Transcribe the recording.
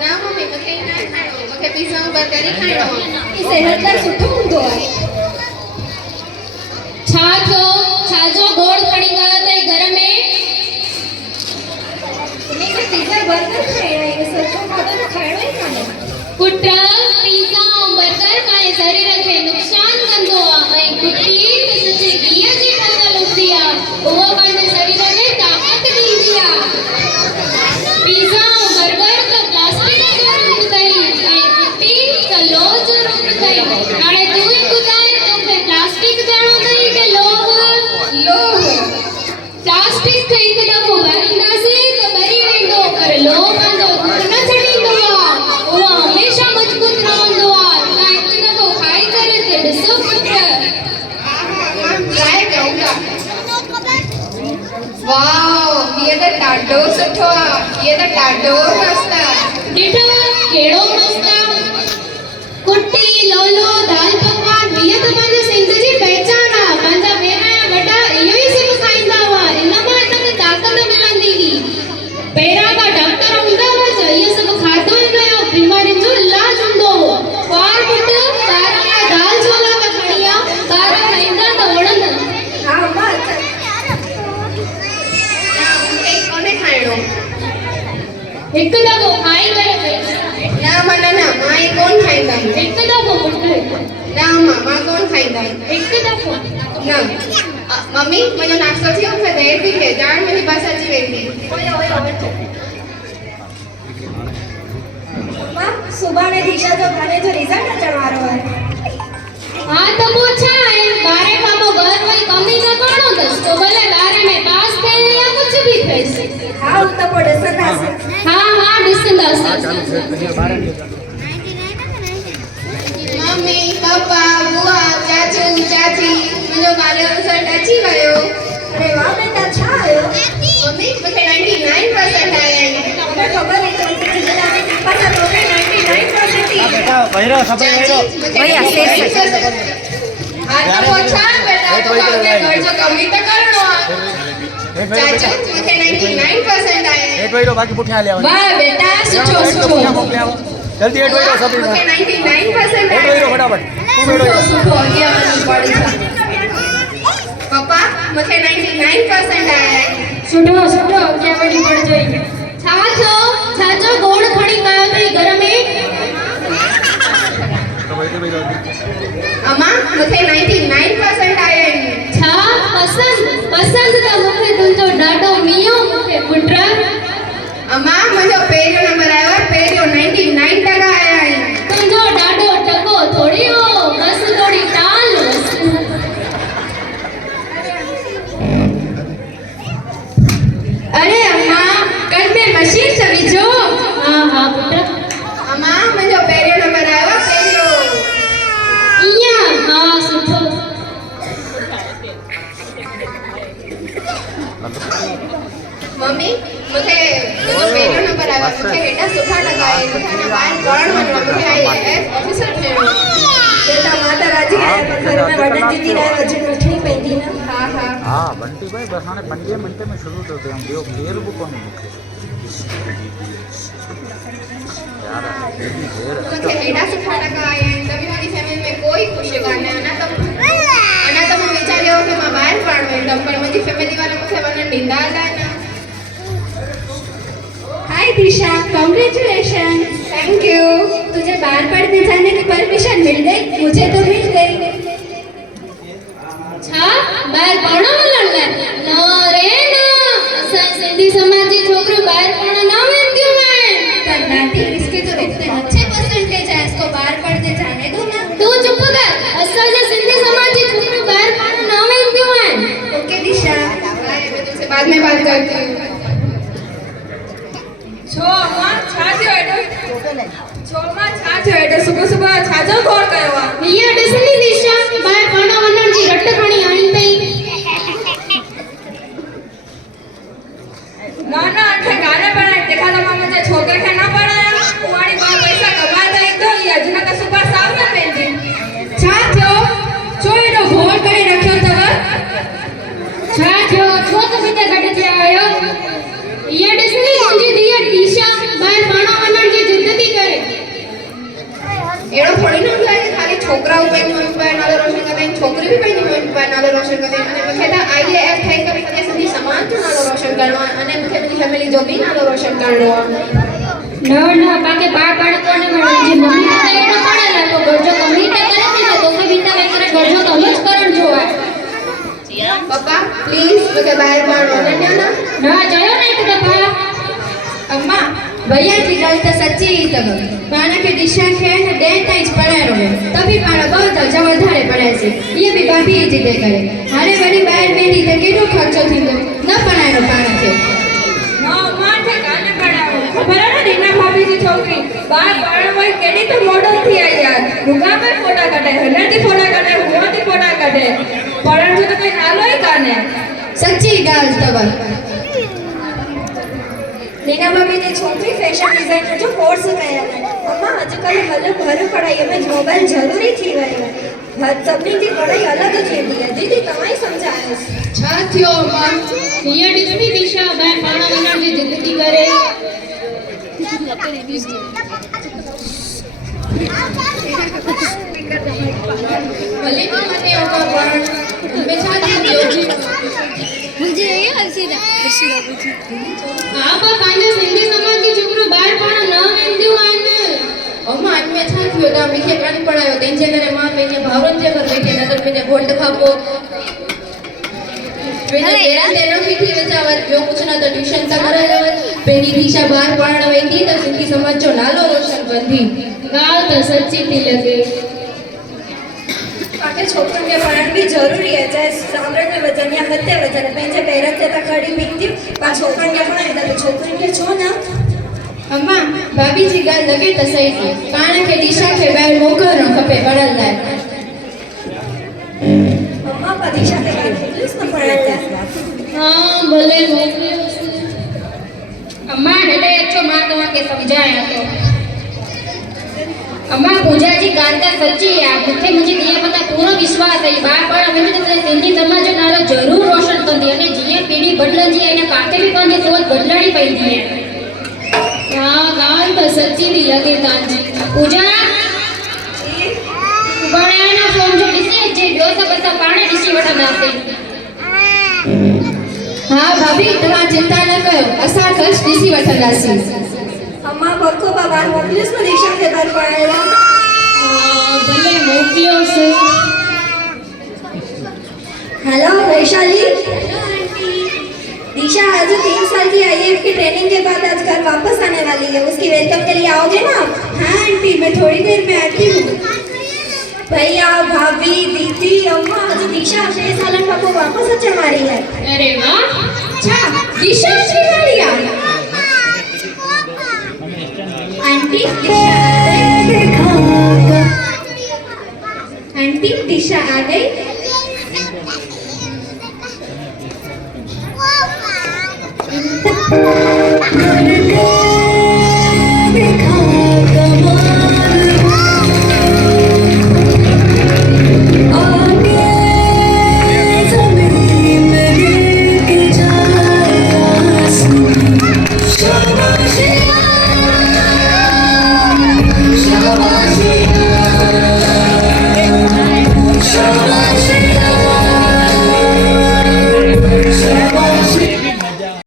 ना मम्मी मूंखे न खाइणो मूंखे पिज़्ज़ा ऐं बर्गर ई खाइणो आहे सिहत लाइ सुठो हूंदो आहे छा थियो छाजो गोड़ खणी गयो अथई घर में मूंखे पिज़्ज़ा बर्गर खाइणा आहिनि सुठो खाधो त खाइणो ई कान्हे पुट पिज़्ज़ा ऐं बर्गर पंहिंजे शरीर खे नुक़सान कंदो आहे ऐं कुटी त सचे गिह जी ठहियल हूंदी आहे उहो पंहिंजे शरीर में ताक़त ॾींदी आहे पिज़्ज़ा ऐं बर्गर त प्लास्टिक जो रूप अथई ऐं कुटी त लोह जो रूप अथई हाणे तूं ई ॿुधाए तोखे प्लास्टिक ॼणो अथई कि लोह प्लास्टिक खे हिकु दफ़ो ॿारींदासीं त ॿरी वेंदो पर लोह पंहिंजो रूप न छॾींदो आहे उहो हमेशह मज़बूत रहंदो आहे तव्हां हिकु दफ़ो खाई करे त ॾिसो पुट ट्राई करूंगा वाओ ये तो ॾाढो सुठो आहे ये तो ॾाढो मस्त आहे ॾिठो कहिड़ो मस्त आहे कुटी लोलो दाल पकवान हीअ त पंहिंजे सिंध जी पहचान आहे पंहिंजा पहिरियां वॾा इहो ई सभु खाईंदा हुआ इन मां हिनखे ताक़त मिलंदी हुई पहिरियां खां डॉक्टर हूंदा हुआ त इहो सभु खाधो ई न हुयो बीमारियुनि जो इलाज हूंदो हो ॿार पुट ॿारनि लाइ दाल छोला त खणी आ ॿार खाईंदा त वणंदा हा अम्मा ना मूंखे कोन्हे खाइणो हिकु दफ़ो खाई करे ॾिस। ना माना ना मां ई कोन खाईंदा आहियूं हिकु दफ़ो पुट ना मां कोन खाईंदा आहियूं हिकु दफ़ो ना मम्मी मुंहिंजो नाश्तो थी वियो मूंखे देरि थी थिए ॼाण मुंहिंजी बस अची वेंदी अम्मा सुभाणे दिशा जो घणे जो रिज़ल्ट अचण वारो आहे हाँ तो पोइ छा आहे 12 खां पोइ घर वई कम ई न करणो अथसि तो भले 12 में पास थिए या कुझु बि थिएसि हा हू त पोइ ॾिसंदासीं हाँ ॾिसंदासीं मम्मी पापा बुआ चाचू चाची मुंहिंजो ॿारहं रिज़ल्ट अची वियो अरे वाह बेटा छा आयो मम्मी मूंखे 99% आया आहिनि मूंखे ख़बर ई कोन पई पर तोखे 99% ई बेटा वहीरो सभई वहीरो भैया हाँ तो पोइ छा बेटा तोखे अॻे घर जो कम ई त करणो आहे चाचू मूंखे 99% आया आहिनि हेठ वहीरो बाकी पुठियां हलिया वाह बेटा सुठो सुठो मोकिलियांव जल्दी हेठ वहीरो सभई मूंखे 99% हेठ वहीरो फटाफट तू वेठो सुठो सुठो अॻियां वञी पढ़ी पापा मूंखे 99% आया आहिनि सुठो सुठो अॻियां वञी पढ़जो ई छा थियो छाजो गोड़ खणी कयो अथई घर में अम्मा मूंखे 99% आया आहिनि छा पसंद त मूंखे तुंहिंजो ॾाढो मियो मूंखे पुट अम्मा मुंहिंजो पहिरियों नंबर आयो आहे पहिरियों 99% आया आहिनि तुंहिंजो ॾाढो टको थोड़ी हो बस थोड़ी टाल बस अरे अम्मा कल में मशीन से विझो हाँ पुट अम्मा मुंहिंजो पहिरियों नंबर आयो आहे पहिरियों इया हाँ सुठो मम्मी मूंखे मुंहिंजो पहिरियों नंबर आयो आहे मूंखे हेॾा सुठा टका आया आहिनि मूंखे हाणे ॿाहिरि पढ़णु वञिणो मूंखे IAS ऑफिसर थियणो बेटा मां त राजी आहियां पर घर में वॾनि जी थी रहे वजन वठणी पवंदी न हा हा हाँ बंटी भाई बस हाणे 5 मिंट में शुरू थो थिए ॿियो केर बि कोन्हे मूंखे यार हेॾी देरि मूंखे हेॾा सुठा टका आया आहिनि त बि मुंहिंजी फैमिली में कोई ख़ुशी कान्हे अञा त मां वीचारियो की मां ॿाहिरि पढ़णु वेंदमि पर मुंहिंजी फैमिली वारा मूंखे वञणु ॾींदा अलाए न हाय दिशा कांग्रेचुलेशन थैंक यू तुझे बाहर पढ़ने जाने की परमिशन मिल गई मुझे तो मिल गई छा ॿाहिरि पढ़णु वञण लाइ न रे न असां सिंधी समाज जी छोकिरियूं ॿाहिरि पढ़णु न वेंदियूं आहिनि पर दादी इसके तो इतने अच्छे परसेंटेज है इसको बाहर पढ़ने जाने दो ना तूं चुप कर असांजे सिंधी समाज जी छोकिरियूं ॿाहिरि पढ़णु न वेंदियूं आहिनि ओके दिशा मैं तुमसे बाद में बात करती हूँ छो अम्मा छा थियो एॾो छो अम्मा छा थियो एॾो सुबुह सुबुह छाजो गोड़ कयो आहे हीअ ॾिसंदी दिशा ॿाहिरि पढ़णु वञण जी रट खणी आई अथई न न अठे गाने पढ़ाए तंहिंखां त मां मुंहिंजे छोकिरे खे न पढ़ायां उहाड़ी ॿ पैसा कमाए त ईंदो ई अॼु न त सुबुह साम न वेंदी छा थियो छो एॾो गोड़ करे रखियो अथव छा थियो छो त हिते गॾिजी आयो करे अने मूंखे त IAF ठही करे मूंखे सिंधी समाज जो नालो रोशन करणो आहे अने मूंखे मुंहिंजी फैमिली जो बि नालो रोशन करणो आहे न बाकी बार बाळकोने મળે જે મમ્મી પપ્પા એને ભણેલા તો ગરજો કમી તે કરે ને તો કે બીતા કઈ કરે ગરજો તો જ કરણ જોવા પપ્પા પ્લીઝ મૂंखे ॿाहिरि पढ़णो न ॾियो न ના જયો ને તો દફા अम्मा भैया जी ॻाल्हि त सची ई अथव पाण खे दिशा खे न 10 ताईं पढ़ाइणो आहे त बि पाण ॿ दर्जा वधारे पढ़ाएसीं इहे बि भाभी जी जे करे हाणे वरी ॿाहिरि वेंदी त केॾो ख़र्चो थींदो न पढ़ाइणो पाण खे ना मां थे काने पढ़ायो खबर है ना रीना भाभी जी छोकरी बार पढ़ण वई केडी तो मॉडल थी आई यार रुगा में फोटा कटे हने थी फोटा कटे हुआ थी फोटा कटे पढ़ण जो तो कोई नालो ही काने सच्ची ॻाल्हि अथव मीना भाभी जी छोकरी फैशन डिजाइनर जो कोर्स कया अम्मा अॼुकल्ह हल भर पढ़ाई में मोबाइल ज़रूरी थी वियो आहे हर सभिनी जी पढ़ाई अलॻि थींदी आहे दीदी तव्हां ई सम्झायोसि छा थियो अम्मा हीअ ॾिसणी दिशा ॿाहिरि पाण वञण जी ज़िद थी करे भले मां मने अम्मा पढ़ण में छा थी वियो હા પણ પાંજે સિંધી સમાજ जी छोकरो ॿाहिरि पाण न वेंदियूं आहिनि अम्मा इन में छा थियो तव्हां मूंखे कान पढ़ायो तंहिंजे करे मां पंहिंजे भाउरनि जे घर वेठी न त मुंहिंजे घोट खां पोइ पंहिंजे पेरनि ते न बीठी विचाव ॿियो कुझु न त ट्यूशन त करायो पंहिंजी दिशा ॿाहिरि पढ़णु वेंदी त सिंधी समाज जो नालो रोशन कंदी ॻाल्हि त सची थी लॻे पाके छोकरनि खे पढ़ण बि ज़रूरी आहे चाहे सावरनि में वजन या हथे वजन पंहिंजे पेरनि ते त खड़ी बीहंदियूं पर छोकरनि खे पढ़ाईंदा त छोकरियुनि खे छो न अम्मा भाभी जी ॻाल्हि लॻे त सही थी पाण खे दिशा खे ॿाहिरि मोकिलणो खपे पढ़ण लाइ अम्मा पर दिशा खे ॿाहिरि मोकिलियोसि न पढ़ण लाइ हाँ भले मोकिलियोसि अम्मा हेॾे अचो मां तव्हांखे सम्झायां थो अम्मा पूजा जी ॻाल्हि त सची आहे मूंखे मुंहिंजी धीअ मथां पूरो विश्वास आहे ॿाहिरि पढ़ण वेंदी त सिंधी समाज जो नालो ज़रूरु रोशन कंदी अने जीअं पीढ़ी बदिलंदी आहे इन पाण खे बि पंहिंजी सोच बदिलणी पवंदी आहे हा ॻाल्हि त सची थी लॻे तव्हांजी पूजा सुभाणे आहे न फोन जो ॾिसी अचे ॿियो सभु असां पाण ॾिसी वठंदासीं हा भाभी तव्हां चिंता न कयो असां सच ॾिसी वठंदासीं अम्मा पक्को ॿाहिरि मोकिलियोसि न दिशा खे ॿाहिरि पढ़ाइण लाइ भले मोकिलियोसि हेलो वैशाली दिशा आज 3 साल की IAF की ट्रेनिंग के बाद आज घर वापस आने वाली है उसकी वेलकम के लिए आओगे ना आप? हाँ आंटी मैं थोड़ी देर में आती हूँ भैया भाभी दीदी अम्मा आज दिशा 6 साल का को वापस अचण वाली है अरे वाह छा दिशा अची वाली आहे आंटी दिशा आ गई Thank you.